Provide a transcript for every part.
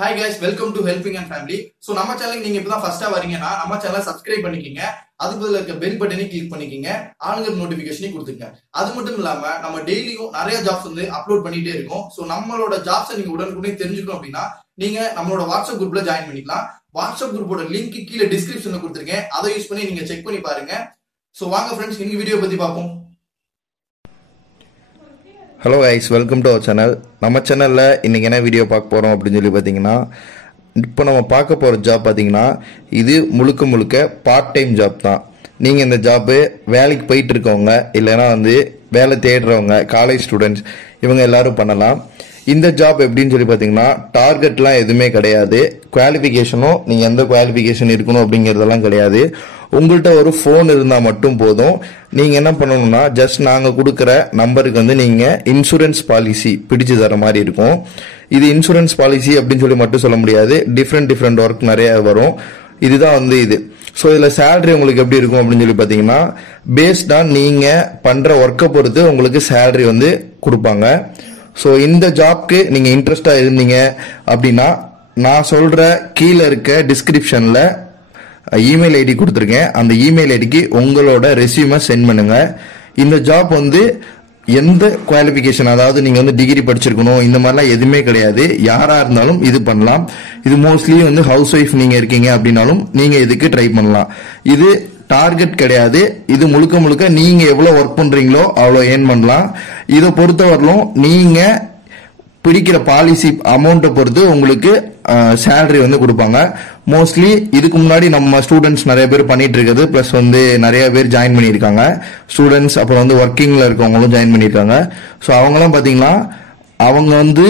Hi guys, welcome to Helping and Family. So நம்ம சேனலுக்கு நீங்க இப்பதான் ஃபர்ஸ்டா வரீங்கன்னா நம்ம சேனலை சப்ஸ்கிரைப் பண்ணிக்கங்க. அதுக்கு பதிலா இருக்க பெல் பட்டனை கிளிக் பண்ணிக்கங்க. ஆளுங்க நோட்டிபிகேஷனை கொடுத்துங்க. அது மட்டும் இல்லாம நம்ம டெய்லியும் நிறைய ஜாப்ஸ் வந்து அப்லோட் பண்ணிட்டே இருக்கோம். சோ நம்மளோட ஜாப்ஸை நீங்க உடனுக்குடனே தெரிஞ்சுக்கணும் அப்படின்னா நீங்க நம்மளோட வாட்ஸ்அப் குரூப்ல ஜாயின் பண்ணிக்கலாம். வாட்ஸ்அப் குரூப்போட லிங்க் கீழே டிஸ்கிரிப்ஷன்ல கொடுத்துருக்கேன். அதை யூஸ் பண்ணி நீங்க செக் பண்ணி பாருங்க. சோ வாங்க ஃப்ரெண்ட்ஸ், இன்னைக்கு வீடியோ பத்தி பார்ப்போம். Hello guys, welcome to our channel. நம்ம சேனலில் இன்றைக்கி என்ன வீடியோ பார்க்க போகிறோம் அப்படின்னு சொல்லி பார்த்தீங்கன்னா, இப்போ நம்ம பார்க்க போகிற ஜாப் பார்த்தீங்கன்னா இது முழுக்க பார்ட் டைம் ஜாப் தான். நீங்கள் இந்த ஜாப்பு வேலைக்கு போயிட்டு இருக்கவங்க இல்லைன்னா வந்து வேலை தேடுறவங்க, காலேஜ் ஸ்டூடெண்ட்ஸ் இவங்க எல்லாரும் பண்ணலாம். இந்த ஜாப் எப்படின்னு சொல்லி பார்த்தீங்கன்னா டார்கெட்லாம் எதுவுமே கிடையாது. குவாலிஃபிகேஷனும் நீங்கள் எந்த குவாலிஃபிகேஷன் இருக்கணும் அப்படிங்கிறதெல்லாம் கிடையாது. உங்கள்கிட்ட ஒரு ஃபோன் இருந்தால் மட்டும் போதும். நீங்கள் என்ன பண்ணணும்னா ஜஸ்ட் நாங்கள் கொடுக்குற நம்பருக்கு வந்து நீங்கள் இன்சூரன்ஸ் பாலிசி பிடிச்சு தர மாதிரி இருக்கும். இது இன்சூரன்ஸ் பாலிசி அப்படின்னு சொல்லி மட்டும் சொல்ல முடியாது. டிஃப்ரெண்ட் ஒர்க் நிறைய வரும். இதுதான் வந்து இது. ஸோ இதில் சேலரி உங்களுக்கு எப்படி இருக்கும் அப்படின்னு சொல்லி பார்த்தீங்கன்னா பேஸ்ட் ஆன் நீங்கள் பண்ணுற ஒர்க்கை பொறுத்து உங்களுக்கு சேலரி வந்து கொடுப்பாங்க. ஸோ இந்த ஜாப்க்கு நீங்கள் இன்ட்ரெஸ்டாக இருந்தீங்க அப்படின்னா நான் சொல்கிற கீழே இருக்க டிஸ்கிரிப்ஷனில் இமெயில் ஐடி கொடுத்துருக்கேன். அந்த இமெயில் ஐடிக்கு உங்களோட ரெஸ்யூமை சென்ட் பண்ணுங்க. இந்த ஜாப் வந்து எந்த குவாலிஃபிகேஷன், அதாவது நீங்கள் வந்து டிகிரி படிச்சிருக்கணும் இந்த மாதிரிலாம் எதுவுமே கிடையாது. யாராக இருந்தாலும் இது பண்ணலாம். இது மோஸ்ட்லி வந்து ஹவுஸ் ஒய்ஃப் நீங்கள் இருக்கீங்க அப்படின்னாலும் நீங்கள் இதுக்கு ட்ரை பண்ணலாம். இது டார்கெட் கிடையாது. இது முழுக்க நீங்க எவ்வளவு ஒர்க் பண்றீங்களோ அவ்வளோ ஏர்ன் பண்ணலாம். இதை பொறுத்தவரையிலும் நீங்க பிடிக்கிற பாலிசி அமௌண்ட்டை பொறுத்து உங்களுக்கு சேலரி வந்து கொடுப்பாங்க. மோஸ்ட்லி இதுக்கு முன்னாடி நம்ம ஸ்டூடெண்ட்ஸ் நிறைய பேர் பண்ணிட்டு இருக்கிறது, பிளஸ் வந்து நிறைய பேர் ஜாயின் பண்ணியிருக்காங்க. ஸ்டூடெண்ட்ஸ் அப்புறம் வந்து ஒர்க்கிங்ல இருக்கவங்களும் ஜாயின் பண்ணியிருக்காங்க. ஸோ அவங்கலாம் பார்த்தீங்கன்னா அவங்க வந்து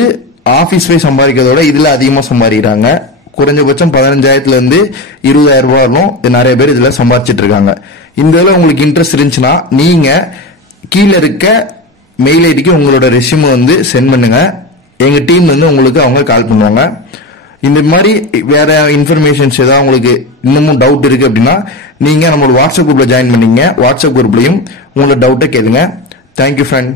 ஆஃபீஸ் போய் சம்பாதிக்கிறதோட இதில் அதிகமாக சம்பாதிக்கிறாங்க. குறைஞ்சபட்சம் 15,000 20,000 ரூபாய் வரணும். நிறைய பேர் இதுல சம்பாதிச்சிட்டு இருக்காங்க. இந்த இதில் உங்களுக்கு இன்ட்ரெஸ்ட் இருந்துச்சுன்னா நீங்க கீழே இருக்க மெயில் ஐடிக்கு உங்களோட ரெஸ்யூமை வந்து சென்ட் பண்ணுங்க. எங்க டீம் வந்து உங்களுக்கு அவங்க கால் பண்ணுவாங்க. இந்த மாதிரி வேற இன்ஃபர்மேஷன்ஸ் ஏதாவது உங்களுக்கு இன்னமும் டவுட் இருக்கு அப்படின்னா நீங்க நம்மளோட வாட்ஸ்அப் குரூப்ல ஜாயின் பண்ணீங்க. வாட்ஸ்அப் குரூப்லயும் உங்களோட டவுட்டை கேளுங்க. Thank you friend.